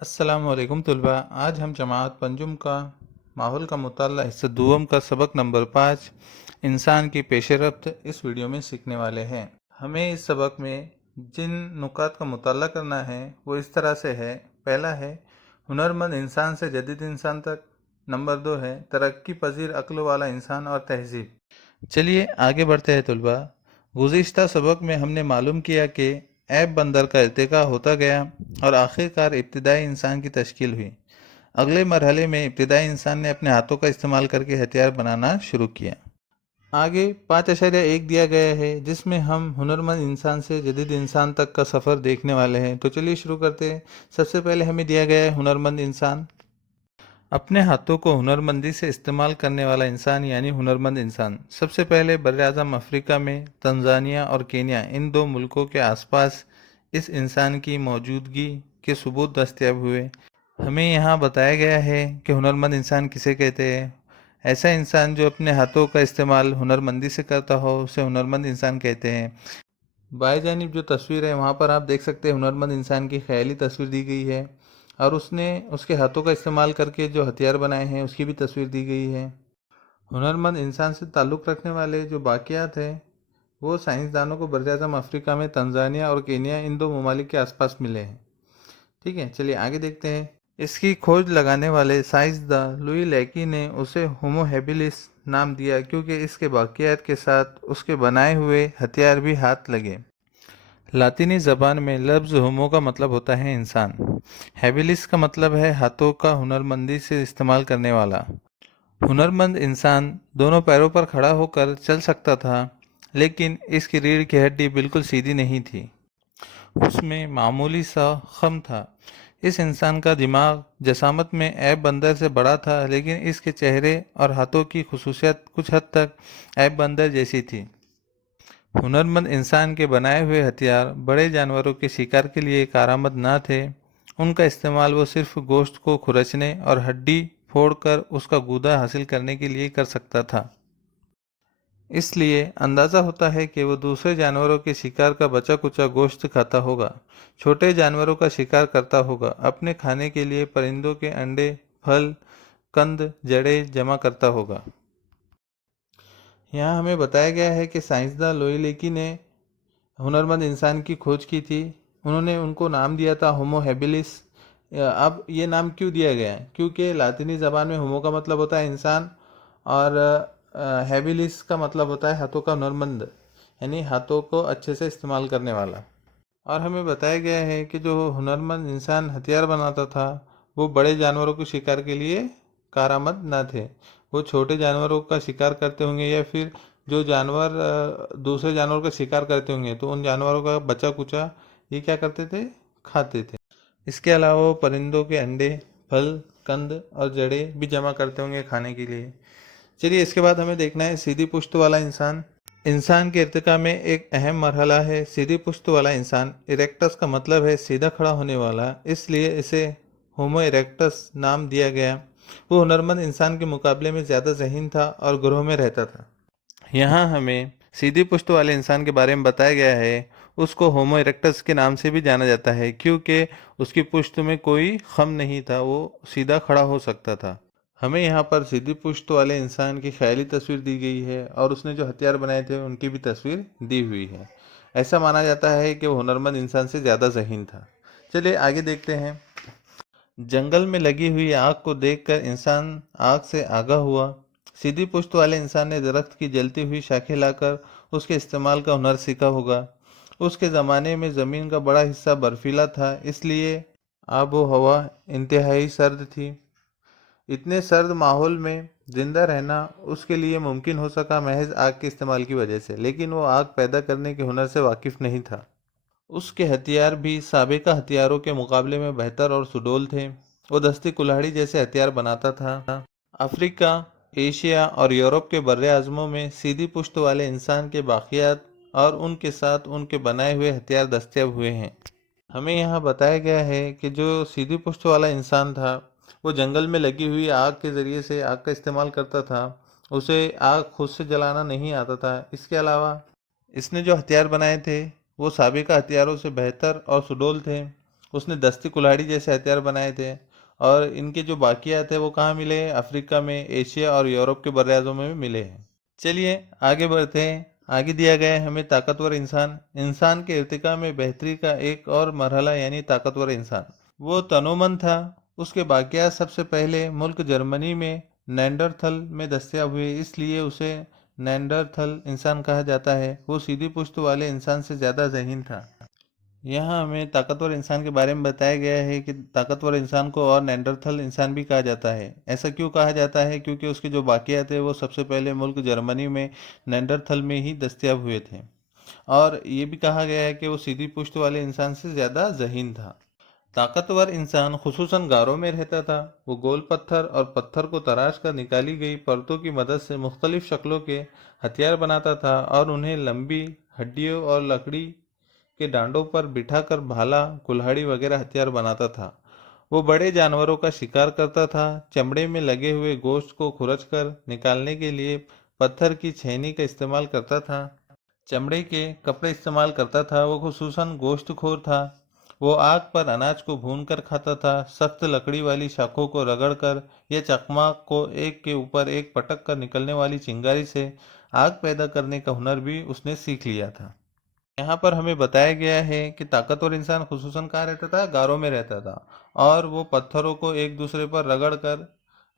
السلام علیکم طلباء، آج ہم جماعت پنجم کا ماحول کا مطالعہ حصہ دوم کا سبق نمبر 5 انسان کی پیش رفت اس ویڈیو میں سیکھنے والے ہیں۔ ہمیں اس سبق میں جن نکات کا مطالعہ کرنا ہے وہ اس طرح سے ہے۔ پہلا ہے ہنرمند انسان سے جدید انسان تک۔ نمبر 2 ہے ترقی پذیر عقل والا انسان اور تہذیب۔ چلیے آگے بڑھتے ہیں طلباء۔ گزشتہ سبق میں ہم نے معلوم کیا کہ عیب بندر کا ارتقاء ہوتا گیا اور آخر کار ابتدائی انسان کی تشکیل ہوئی۔ اگلے مرحلے میں ابتدائی انسان نے اپنے ہاتھوں کا استعمال کر کے ہتھیار بنانا شروع کیا۔ آگے 5.1 دیا گیا ہے جس میں ہم ہنرمند انسان سے جدید انسان تک کا سفر دیکھنے والے ہیں۔ تو چلیے شروع کرتے ہیں۔ سب سے پہلے ہمیں دیا گیا ہے ہنرمند انسان۔ اپنے ہاتھوں کو ہنرمندی سے استعمال کرنے والا انسان یعنی ہنرمند انسان۔ سب سے پہلے براعظم افریقہ میں تنزانیہ اور کینیا ان دو ملکوں کے آس پاس اس انسان کی موجودگی کے ثبوت دستیاب ہوئے۔ ہمیں یہاں بتایا گیا ہے کہ ہنرمند انسان کسے کہتے ہیں۔ ایسا انسان جو اپنے ہاتھوں کا استعمال ہنرمندی سے کرتا ہو اسے ہنرمند انسان کہتے ہیں۔ بائیں جانب جو تصویر ہے وہاں پر آپ دیکھ سکتے ہیں ہنرمند انسان کی خیالی تصویر دی گئی ہے اور اس نے اس کے ہاتھوں کا استعمال کر کے جو ہتھیار بنائے ہیں اس کی بھی تصویر دی گئی ہے۔ ہنرمند انسان سے تعلق رکھنے والے جو باقیات ہیں وہ سائنسدانوں کو براعظم افریقہ میں تنزانیہ اور کینیا ان دو ممالک کے آس پاس ملے ہیں۔ ٹھیک ہے، چلیے آگے دیکھتے ہیں۔ اس کی کھوج لگانے والے سائنسداں لوئی لیکی نے اسے ہومو ہیبیلس نام دیا کیونکہ اس کے باقیات کے ساتھ اس کے بنائے ہوئے ہتھیار بھی ہاتھ لگے۔ لاطینی زبان میں لفظ ہومو کا مطلب ہوتا ہے انسان۔ ہیبیلس کا مطلب ہے ہاتھوں کا ہنرمندی سے استعمال کرنے والا۔ ہنرمند انسان دونوں پیروں پر کھڑا ہو کر چل سکتا تھا لیکن اس کی ریڑھ کی ہڈی بالکل سیدھی نہیں تھی، اس میں معمولی سا خم تھا۔ اس انسان کا دماغ جسامت میں عیب بندر سے بڑا تھا لیکن اس کے چہرے اور ہاتھوں کی خصوصیت کچھ حد تک عیب بندر جیسی تھی۔ ہنرمند انسان کے بنائے ہوئے ہتھیار بڑے جانوروں کے شکار کے لیے کارآمد نہ تھے، ان کا استعمال وہ صرف گوشت کو کھرچنے اور ہڈی پھوڑ کر اس کا گودا حاصل کرنے کے لیے کر سکتا تھا۔ اس لیے اندازہ ہوتا ہے کہ وہ دوسرے جانوروں کے شکار کا بچا کچا گوشت کھاتا ہوگا، چھوٹے جانوروں کا شکار کرتا ہوگا، اپنے کھانے کے لیے پرندوں کے انڈے، پھل، کند، جڑیں جمع کرتا ہوگا۔ یہاں ہمیں بتایا گیا ہے کہ سائنسداں لوئی لیکی نے ہنرمند انسان کی کھوج کی تھی۔ انہوں نے ان کو نام دیا تھا ہومو ہیبیلس۔ اب یہ نام کیوں دیا گیا ہے؟ کیونکہ لاطینی زبان میں ہومو کا مطلب ہوتا ہے انسان اور ہیبیلس کا مطلب ہوتا ہے ہاتھوں کا ہنرمند، یعنی ہاتھوں کو اچھے سے استعمال کرنے والا۔ اور ہمیں بتایا گیا ہے کہ جو ہنرمند انسان ہتھیار بناتا تھا وہ بڑے جانوروں کے شکار کے لیے کارآمد نہ تھے، وہ چھوٹے جانوروں کا شکار کرتے ہوں گے یا پھر جو جانور دوسرے جانوروں کا شکار کرتے ہوں گے تو ان جانوروں کا بچا کچا یہ کیا کرتے تھے؟ کھاتے تھے۔ اس کے علاوہ وہ پرندوں کے انڈے، پھل، کند اور جڑیں بھی جمع کرتے ہوں گے کھانے کے لیے۔ چلیے اس کے بعد ہمیں دیکھنا ہے سیدھی پشت والا انسان۔ انسان کے ارتقاء میں ایک اہم مرحلہ ہے سیدھی پشت والا انسان۔ اریکٹس کا مطلب ہے سیدھا کھڑا ہونے والا، اس لیے اسے ہومو اریکٹس نام دیا گیا۔ وہ ہنرمند انسان کے مقابلے میں زیادہ ذہین تھا اور گروہ میں رہتا تھا۔ یہاں ہمیں سیدھی پشت والے انسان کے بارے میں بتایا گیا ہے، اس کو ہومو اریکٹس کے نام سے بھی جانا جاتا ہے کیونکہ اس کی پشت میں کوئی خم نہیں تھا، وہ سیدھا کھڑا ہو سکتا تھا۔ ہمیں یہاں پر سیدھی پشت والے انسان کی خیالی تصویر دی گئی ہے اور اس نے جو ہتھیار بنائے تھے ان کی بھی تصویر دی ہوئی ہے۔ ایسا مانا جاتا ہے کہ وہ ہنرمند انسان سے زیادہ ذہین تھا۔ چلیے آگے دیکھتے ہیں۔ جنگل میں لگی ہوئی آگ کو دیکھ کر انسان آگ سے آگاہ ہوا۔ سیدھی پشت والے انسان نے درخت کی جلتی ہوئی شاخیں لا کر اس کے استعمال کا ہنر سیکھا ہوگا۔ اس کے زمانے میں زمین کا بڑا حصہ برفیلا تھا، اس لیے آب و ہوا انتہائی سرد تھی۔ اتنے سرد ماحول میں زندہ رہنا اس کے لیے ممکن ہو سکا محض آگ کے استعمال کی وجہ سے، لیکن وہ آگ پیدا کرنے کے ہنر سے واقف نہیں تھا۔ اس کے ہتھیار بھی سابقہ ہتھیاروں کے مقابلے میں بہتر اور سڈول تھے۔ وہ دستی کلہاڑی جیسے ہتھیار بناتا تھا۔ افریقہ، ایشیا اور یورپ کے بر اعظموں میں سیدھی پشت والے انسان کے باقیات اور ان کے ساتھ ان کے بنائے ہوئے ہتھیار دستیاب ہوئے ہیں۔ ہمیں یہاں بتایا گیا ہے کہ جو سیدھی پشت والا انسان تھا وہ جنگل میں لگی ہوئی آگ کے ذریعے سے آگ کا استعمال کرتا تھا، اسے آگ خود سے جلانا نہیں آتا تھا۔ اس کے علاوہ اس نے جو ہتھیار بنائے تھے وہ سابقہ ہتھیاروں سے بہتر اور سڈول تھے۔ اس نے دستی کلاڑی جیسے ہتھیار بنائے تھے، اور ان کے جو باقیات ہیں وہ کہاں ملے ہیں؟ افریقہ میں، ایشیا اور یورپ کے براعظموں میں بھی ملے ہیں۔ چلیے آگے بڑھتے ہیں۔ آگے دیا گیا ہے ہمیں طاقتور انسان۔ انسان کے ارتقاء میں بہتری کا ایک اور مرحلہ یعنی طاقتور انسان۔ وہ تنومند تھا۔ اس کے باقیات سب سے پہلے ملک جرمنی میں نینڈرتھل میں دستیاب ہوئے، اس لیے اسے نینڈرتھل انسان کہا جاتا ہے۔ وہ سیدھی پشت والے انسان سے زیادہ ذہین تھا۔ یہاں ہمیں طاقتور انسان کے بارے میں بتایا گیا ہے کہ طاقتور انسان کو اور نینڈرتھل انسان بھی کہا جاتا ہے۔ ایسا کیوں کہا جاتا ہے؟ کیونکہ اس کے جو باقیات ہیں وہ سب سے پہلے ملک جرمنی میں نینڈرتھل میں ہی دستیاب ہوئے تھے، اور یہ بھی کہا گیا ہے کہ وہ سیدھی پشت والے انسان سے زیادہ ذہین تھا۔ طاقتور انسان خصوصاً غاروں میں رہتا تھا۔ وہ گول پتھر اور پتھر کو تراش کر نکالی گئی پرتوں کی مدد سے مختلف شکلوں کے ہتھیار بناتا تھا، اور انہیں لمبی ہڈیوں اور لکڑی کے ڈانڈوں پر بٹھا کر بھالا، کلہاڑی وغیرہ ہتھیار بناتا تھا۔ وہ بڑے جانوروں کا شکار کرتا تھا۔ چمڑے میں لگے ہوئے گوشت کو کھرچ کر نکالنے کے لیے پتھر کی چھینی کا استعمال کرتا تھا۔ چمڑے کے کپڑے استعمال کرتا تھا۔ وہ خصوصاً گوشت خور تھا۔ وہ آگ پر اناج کو بھون کر کھاتا تھا۔ سخت لکڑی والی شاخوں کو رگڑ کر یا چکماق کو ایک کے اوپر ایک پٹک کر نکلنے والی چنگاری سے آگ پیدا کرنے کا ہنر بھی اس نے سیکھ لیا تھا۔ یہاں پر ہمیں بتایا گیا ہے کہ طاقتور انسان خصوصاً کہاں رہتا تھا؟ غاروں میں رہتا تھا، اور وہ پتھروں کو ایک دوسرے پر رگڑ کر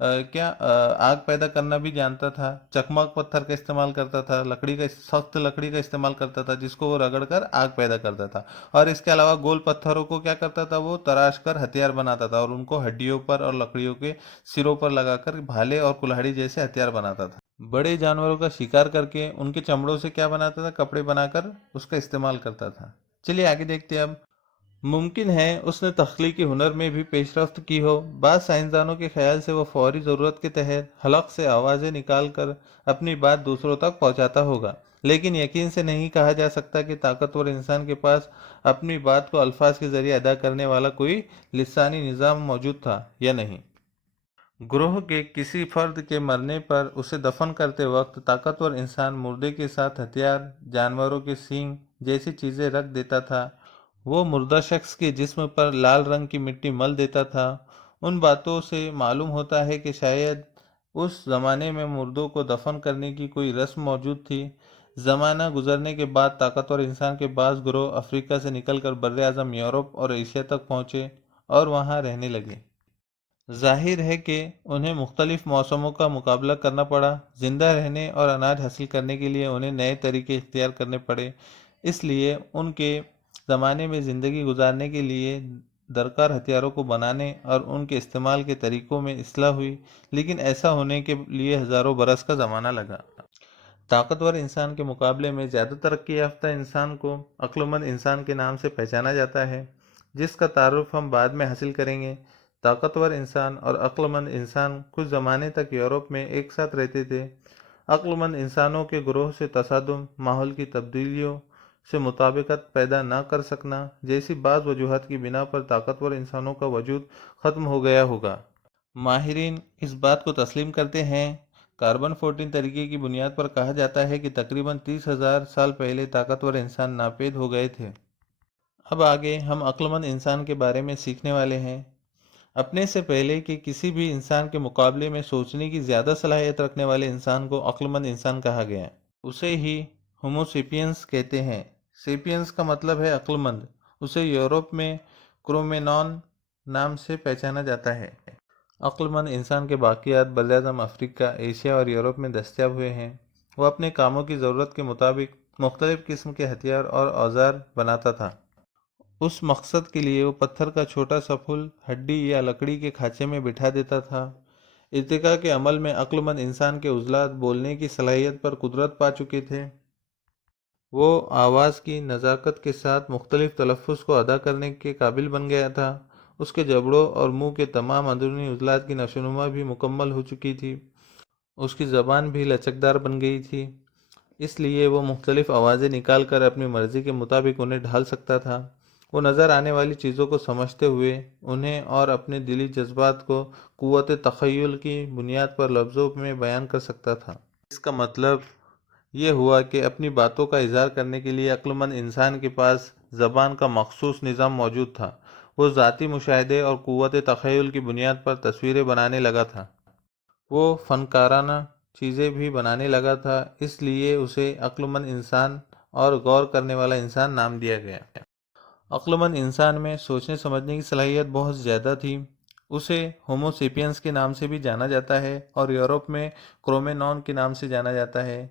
آگ پیدا کرنا بھی جانتا تھا۔ چکماق پتھر کا استعمال کرتا تھا، سخت لکڑی کا استعمال کرتا تھا جس کو وہ رگڑ کر آگ پیدا کرتا تھا، اور اس کے علاوہ گول پتھروں کو کیا کرتا تھا؟ وہ تراش کر ہتھیار بناتا تھا، اور ان کو ہڈیوں پر اور لکڑیوں کے سروں پر لگا کر بھالے اور کلہاڑی جیسے ہتھیار بناتا تھا۔ بڑے جانوروں کا شکار کر کے ان کے چمڑوں سے کیا بناتا تھا؟ کپڑے بنا کر اس کا استعمال کرتا تھا۔ چلیے آگے دیکھتے ہیں اب۔ ممکن ہے اس نے تخلیقی ہنر میں بھی پیش رفت کی ہو۔ بعض سائنسدانوں کے خیال سے وہ فوری ضرورت کے تحت حلق سے آوازیں نکال کر اپنی بات دوسروں تک پہنچاتا ہوگا، لیکن یقین سے نہیں کہا جا سکتا کہ طاقتور انسان کے پاس اپنی بات کو الفاظ کے ذریعے ادا کرنے والا کوئی لسانی نظام موجود تھا یا نہیں۔ گروہ کے کسی فرد کے مرنے پر اسے دفن کرتے وقت طاقتور انسان مردے کے ساتھ ہتھیار، جانوروں کے سینگ جیسی چیزیں رکھ دیتا تھا۔ وہ مردہ شخص کے جسم پر لال رنگ کی مٹی مل دیتا تھا۔ ان باتوں سے معلوم ہوتا ہے کہ شاید اس زمانے میں مردوں کو دفن کرنے کی کوئی رسم موجود تھی۔ زمانہ گزرنے کے بعد طاقتور انسان کے بعض گروہ افریقہ سے نکل کر براعظم یورپ اور ایشیا تک پہنچے اور وہاں رہنے لگے۔ ظاہر ہے کہ انہیں مختلف موسموں کا مقابلہ کرنا پڑا۔ زندہ رہنے اور اناج حاصل کرنے کے لیے انہیں نئے طریقے اختیار کرنے پڑے، اس لیے ان کے زمانے میں زندگی گزارنے کے لیے درکار ہتھیاروں کو بنانے اور ان کے استعمال کے طریقوں میں اصلاح ہوئی، لیکن ایسا ہونے کے لیے ہزاروں برس کا زمانہ لگا۔ طاقتور انسان کے مقابلے میں زیادہ ترقی یافتہ انسان کو عقلمند انسان کے نام سے پہچانا جاتا ہے، جس کا تعارف ہم بعد میں حاصل کریں گے۔ طاقتور انسان اور عقلمند انسان کچھ زمانے تک یورپ میں ایک ساتھ رہتے تھے۔ عقلمند انسانوں کے گروہ سے تصادم، ماحول کی تبدیلیوں سے مطابقت پیدا نہ کر سکنا جیسی بعض وجوہات کی بنا پر طاقتور انسانوں کا وجود ختم ہو گیا ہوگا۔ ماہرین اس بات کو تسلیم کرتے ہیں۔ کاربن 14 طریقے کی بنیاد پر کہا جاتا ہے کہ تقریباً 30,000 سال پہلے طاقتور انسان ناپید ہو گئے تھے۔ اب آگے ہم عقلمند انسان کے بارے میں سیکھنے والے ہیں۔ اپنے سے پہلے کہ کسی بھی انسان کے مقابلے میں سوچنے کی زیادہ صلاحیت رکھنے والے انسان کو عقلمند انسان کہا گیا۔ اسے ہی ہومو سیپینس کہتے ہیں۔ سیپینس کا مطلب ہے عقلمند۔ اسے یورپ میں کرومینون نام سے پہچانا جاتا ہے۔ عقلمند انسان کے باقیات براعظم افریقہ، ایشیا اور یورپ میں دستیاب ہوئے ہیں۔ وہ اپنے کاموں کی ضرورت کے مطابق مختلف قسم کے ہتھیار اور اوزار بناتا تھا۔ اس مقصد کے لیے وہ پتھر کا چھوٹا سا پھول ہڈی یا لکڑی کے کھانچے میں بٹھا دیتا تھا۔ ارتقاء کے عمل میں عقلمند انسان کے عضلات بولنے کی صلاحیت پر قدرت پا چکے تھے۔ وہ آواز کی نزاکت کے ساتھ مختلف تلفظ کو ادا کرنے کے قابل بن گیا تھا۔ اس کے جبڑوں اور منہ کے تمام اندرونی عضلات کی نشوونما بھی مکمل ہو چکی تھی۔ اس کی زبان بھی لچکدار بن گئی تھی، اس لیے وہ مختلف آوازیں نکال کر اپنی مرضی کے مطابق انہیں ڈھال سکتا تھا۔ وہ نظر آنے والی چیزوں کو سمجھتے ہوئے انہیں اور اپنے دلی جذبات کو قوت تخیل کی بنیاد پر لفظوں میں بیان کر سکتا تھا۔ اس کا مطلب یہ ہوا کہ اپنی باتوں کا اظہار کرنے کے لیے عقلمند انسان کے پاس زبان کا مخصوص نظام موجود تھا۔ وہ ذاتی مشاہدے اور قوت تخیل کی بنیاد پر تصویریں بنانے لگا تھا۔ وہ فنکارانہ چیزیں بھی بنانے لگا تھا، اس لیے اسے عقل مند انسان اور غور کرنے والا انسان نام دیا گیا۔ عقل مند انسان میں سوچنے سمجھنے کی صلاحیت بہت زیادہ تھی۔ اسے ہومو سیپینس کے نام سے بھی جانا جاتا ہے اور یورپ میں کرومینون کے نام سے جانا جاتا ہے۔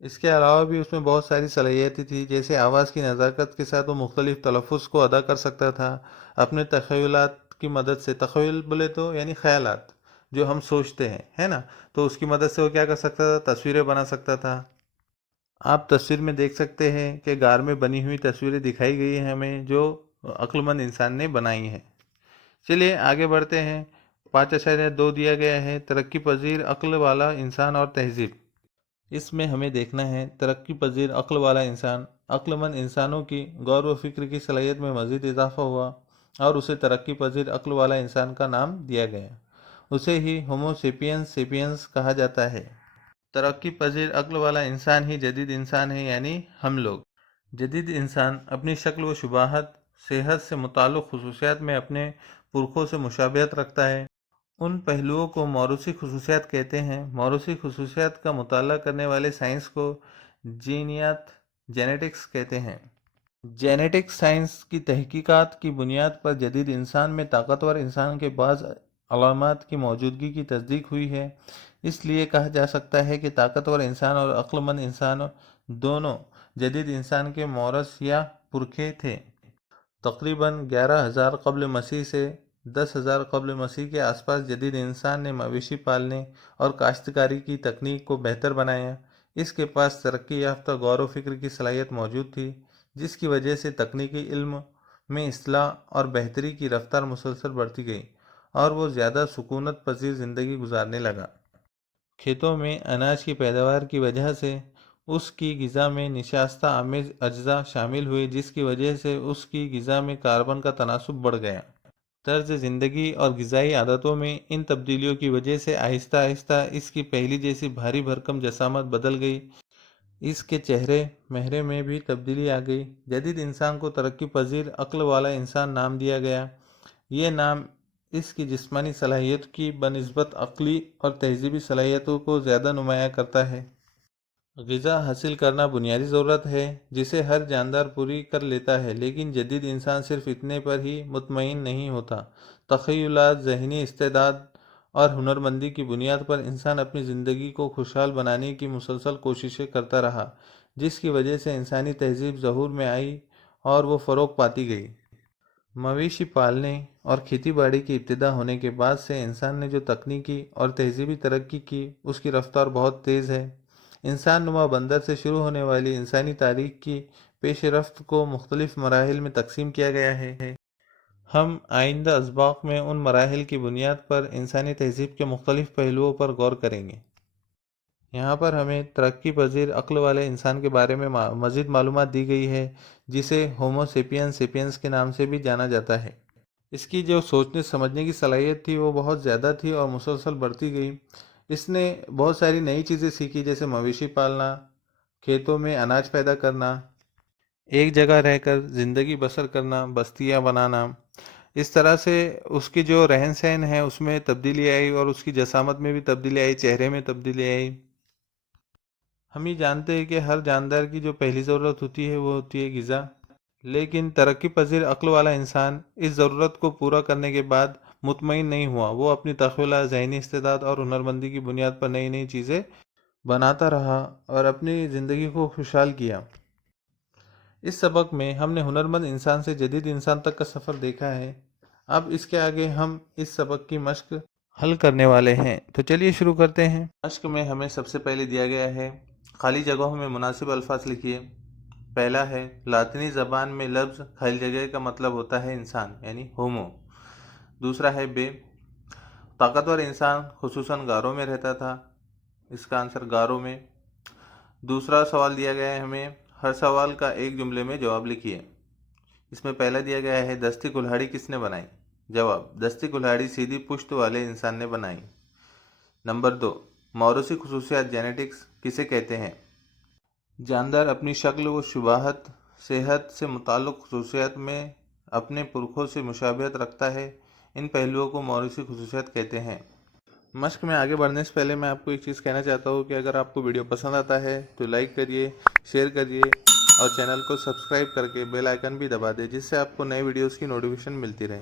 اس کے علاوہ بھی اس میں بہت ساری صلاحیتیں تھیں، جیسے آواز کی نزاکت کے ساتھ وہ مختلف تلفظ کو ادا کر سکتا تھا۔ اپنے تخیلات کی مدد سے، تخیل بولے تو یعنی خیالات جو ہم سوچتے ہیں، ہے نا، تو اس کی مدد سے وہ کیا کر سکتا تھا؟ تصویریں بنا سکتا تھا۔ آپ تصویر میں دیکھ سکتے ہیں کہ غار میں بنی ہوئی تصویریں دکھائی گئی ہیں ہمیں، جو عقل مند انسان نے بنائی ہیں۔ چلیے آگے بڑھتے ہیں۔ 5.2 دیا گیا ہے، ترقی پذیر عقل والا انسان اور تہذیب۔ اس میں ہمیں دیکھنا ہے ترقی پذیر عقل والا انسان، عقل مند انسانوں کی غور و فکر کی صلاحیت میں مزید اضافہ ہوا اور اسے ترقی پذیر عقل والا انسان کا نام دیا گیا۔ اسے ہی ہومو سیپینس کہا جاتا ہے۔ ترقی پذیر عقل والا انسان ہی جدید انسان ہے، یعنی ہم لوگ۔ جدید انسان اپنی شکل و شباہت، صحت سے متعلق خصوصیات میں اپنے پرکھوں سے مشابہت رکھتا ہے۔ ان پہلوؤں کو موروثی خصوصیات کہتے ہیں۔ موروثی خصوصیات کا مطالعہ کرنے والے سائنس کو جینیٹکس کہتے ہیں۔ جینیٹکس سائنس کی تحقیقات کی بنیاد پر جدید انسان میں طاقتور انسان کے بعض علامات کی موجودگی کی تصدیق ہوئی ہے۔ اس لیے کہا جا سکتا ہے کہ طاقتور انسان اور عقل مند انسان دونوں جدید انسان کے مورث یا پرکھے تھے۔ تقریباً 11,000 قبل مسیح سے 10,000 قبل مسیح کے آس پاس جدید انسان نے مویشی پالنے اور کاشتکاری کی تکنیک کو بہتر بنایا۔ اس کے پاس ترقی یافتہ غور و فکر کی صلاحیت موجود تھی، جس کی وجہ سے تکنیکی علم میں اصلاح اور بہتری کی رفتار مسلسل بڑھتی گئی اور وہ زیادہ سکونت پذیر زندگی گزارنے لگا۔ کھیتوں میں اناج کی پیداوار کی وجہ سے اس کی غذا میں نشاستہ آمیز اجزاء شامل ہوئے، جس کی وجہ سے اس کی غذا میں کاربن کا تناسب بڑھ گیا۔ طرز زندگی اور غذائی عادتوں میں ان تبدیلیوں کی وجہ سے آہستہ آہستہ اس کی پہلی جیسی بھاری بھرکم جسامت بدل گئی۔ اس کے چہرے مہرے میں بھی تبدیلی آ گئی۔ جدید انسان کو ترقی پذیر عقل والا انسان نام دیا گیا۔ یہ نام اس کی جسمانی صلاحیت کی بنسبت عقلی اور تہذیبی صلاحیتوں کو زیادہ نمایاں کرتا ہے۔ غذا حاصل کرنا بنیادی ضرورت ہے جسے ہر جاندار پوری کر لیتا ہے، لیکن جدید انسان صرف اتنے پر ہی مطمئن نہیں ہوتا۔ تخیلات، ذہنی استعداد اور ہنرمندی کی بنیاد پر انسان اپنی زندگی کو خوشحال بنانے کی مسلسل کوششیں کرتا رہا، جس کی وجہ سے انسانی تہذیب ظہور میں آئی اور وہ فروغ پاتی گئی۔ مویشی پالنے اور کھیتی باڑی کی ابتدا ہونے کے بعد سے انسان نے جو تکنیکی اور تہذیبی ترقی کی، اس کی رفتار بہت تیز ہے۔ انسان نما بندر سے شروع ہونے والی انسانی تاریخ کی پیش رفت کو مختلف مراحل میں تقسیم کیا گیا ہے۔ ہم آئندہ اسباق میں ان مراحل کی بنیاد پر انسانی تہذیب کے مختلف پہلوؤں پر غور کریں گے۔ یہاں پر ہمیں ترقی پذیر عقل والے انسان کے بارے میں مزید معلومات دی گئی ہے، جسے ہومو سیپینس کے نام سے بھی جانا جاتا ہے۔ اس کی جو سوچنے سمجھنے کی صلاحیت تھی وہ بہت زیادہ تھی اور مسلسل بڑھتی گئی۔ اس نے بہت ساری نئی چیزیں سیکھی، جیسے مویشی پالنا، کھیتوں میں اناج پیدا کرنا، ایک جگہ رہ کر زندگی بسر کرنا، بستیاں بنانا۔ اس طرح سے اس کی جو رہن سہن ہے اس میں تبدیلی آئی اور اس کی جسامت میں بھی تبدیلی آئی، چہرے میں تبدیلی آئی۔ ہم یہ جانتے ہیں کہ ہر جاندار کی جو پہلی ضرورت ہوتی ہے وہ ہوتی ہے غذا، لیکن ترقی پذیر عقل والا انسان اس ضرورت کو پورا کرنے کے بعد مطمئن نہیں ہوا۔ وہ اپنی تخیلات، ذہنی استعداد اور ہنرمندی کی بنیاد پر نئی نئی چیزیں بناتا رہا اور اپنی زندگی کو خوشحال کیا۔ اس سبق میں ہم نے ہنرمند انسان سے جدید انسان تک کا سفر دیکھا ہے۔ اب اس کے آگے ہم اس سبق کی مشق حل کرنے والے ہیں، تو چلیے شروع کرتے ہیں۔ مشق میں ہمیں سب سے پہلے دیا گیا ہے خالی جگہوں میں مناسب الفاظ لکھیے۔ پہلا ہے لاطینی زبان میں لفظ خالی جگہ کا مطلب ہوتا ہے انسان، یعنی ہومو۔ دوسرا ہے بے، طاقتور انسان خصوصاً غاروں میں رہتا تھا، اس کا آنسر غاروں میں۔ دوسرا سوال دیا گیا ہے ہمیں، ہر سوال کا ایک جملے میں جواب لکھیے۔ اس میں پہلا دیا گیا ہے دستی کلہاڑی کس نے بنائی؟ جواب، دستی کلہاڑی سیدھی پشت والے انسان نے بنائی۔ نمبر 2، موروثی خصوصیات جینیٹکس کسے کہتے ہیں؟ جاندار اپنی شکل و شباہت، صحت سے متعلق خصوصیات میں اپنے پرکھوں سے مشابہت رکھتا ہے۔ ان پہلوؤں کو موروثی خصوصیت کہتے ہیں۔ مشق میں آگے بڑھنے سے پہلے میں آپ کو ایک چیز کہنا چاہتا ہوں کہ اگر آپ کو ویڈیو پسند آتا ہے تو لائک کریے، شیئر کریے اور چینل کو سبسکرائب کر کے بیل آئیکن بھی دبا دیں، جس سے آپ کو نئے ویڈیوز کی نوٹیفیکیشن ملتی رہے۔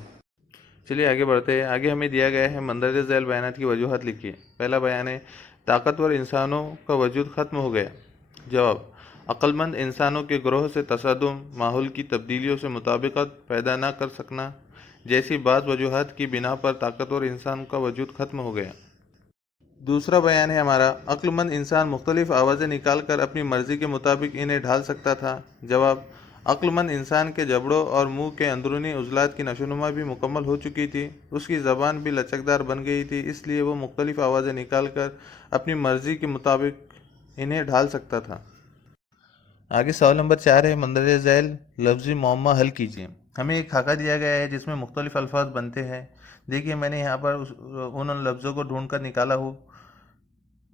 چلیے آگے بڑھتے ہیں۔ آگے ہمیں دیا گیا ہے مندرجہ ذیل بیانات کی وجوہات لکھیے۔ پہلا بیان ہے، طاقتور انسانوں کا وجود ختم ہو گیا۔ جواب، عقل مند انسانوں کے گروہ سے تصادم، ماحول کی تبدیلیوں سے مطابقت پیدا نہ کر سکنا جیسی بعض وجوہات کی بنا پر طاقتور انسان کا وجود ختم ہو گیا۔ دوسرا بیان ہے ہمارا، عقل مند انسان مختلف آوازیں نکال کر اپنی مرضی کے مطابق انہیں ڈھال سکتا تھا۔ جواب، عقل مند انسان کے جبڑوں اور منہ کے اندرونی عضلات کی نشوونما بھی مکمل ہو چکی تھی، اس کی زبان بھی لچکدار بن گئی تھی، اس لیے وہ مختلف آوازیں نکال کر اپنی مرضی کے مطابق انہیں ڈھال سکتا تھا۔ آگے سوال نمبر 4 ہے، مندرجہ ذیل لفظی معمہ حل کیجیے۔ ہمیں ایک خاکہ دیا گیا ہے جس میں مختلف الفاظ بنتے ہیں۔ دیکھیے میں نے یہاں پر ان لفظوں کو ڈھونڈ کر نکالا ہوں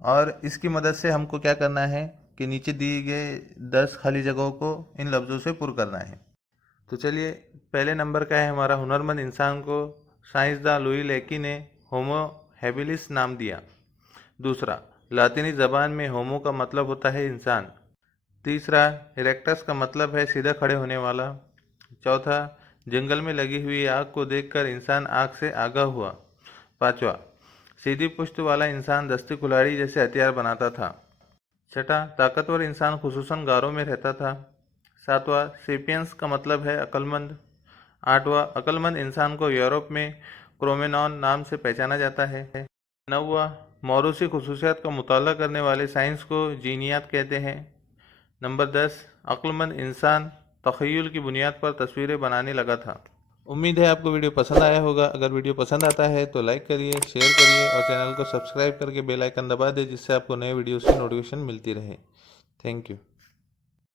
اور اس کی مدد سے ہم کو کیا کرنا ہے کہ نیچے دیے گئے 10 خالی جگہوں کو ان لفظوں سے پر کرنا ہے۔ تو چلیے، پہلے نمبر کا ہے ہمارا، ہنرمند انسان کو سائنسداں لوئی لیکی نے ہومو ہیبیلس نام دیا۔ دوسرا، لاطینی زبان میں ہومو کا مطلب ہوتا ہے انسان۔ تیسرا، اریکٹس کا مطلب ہے سیدھا کھڑے ہونے والا۔ چوتھا، جنگل میں لگی ہوئی آگ کو دیکھ کر انسان آگ سے آگاہ ہوا۔ پانچواں، سیدھی پشت والا انسان دستی کھلاڑی جیسے ہتھیار بناتا تھا۔ چھٹا، طاقتور انسان خصوصاً غاروں میں رہتا تھا۔ ساتواں، سیپینس کا مطلب ہے عقل مند۔ آٹھواں، عقل مند انسان کو یورپ میں کرومینون نام سے پہچانا جاتا ہے۔ نواں، موروثی خصوصیات کا مطالعہ کرنے والے سائنس کو جینیات کہتے ہیں۔ نمبر 10، عقل مند انسان تخیل کی بنیاد پر تصویریں بنانے لگا تھا۔ امید ہے آپ کو ویڈیو پسند آیا ہوگا۔ اگر ویڈیو پسند آتا ہے تو لائک کریے، شیئر کریے اور چینل کو سبسکرائب کر کے بیل آئیکن دبا دیں، جس سے آپ کو نئے ویڈیوز کی نوٹیفیکیشن ملتی رہے۔ Thank you.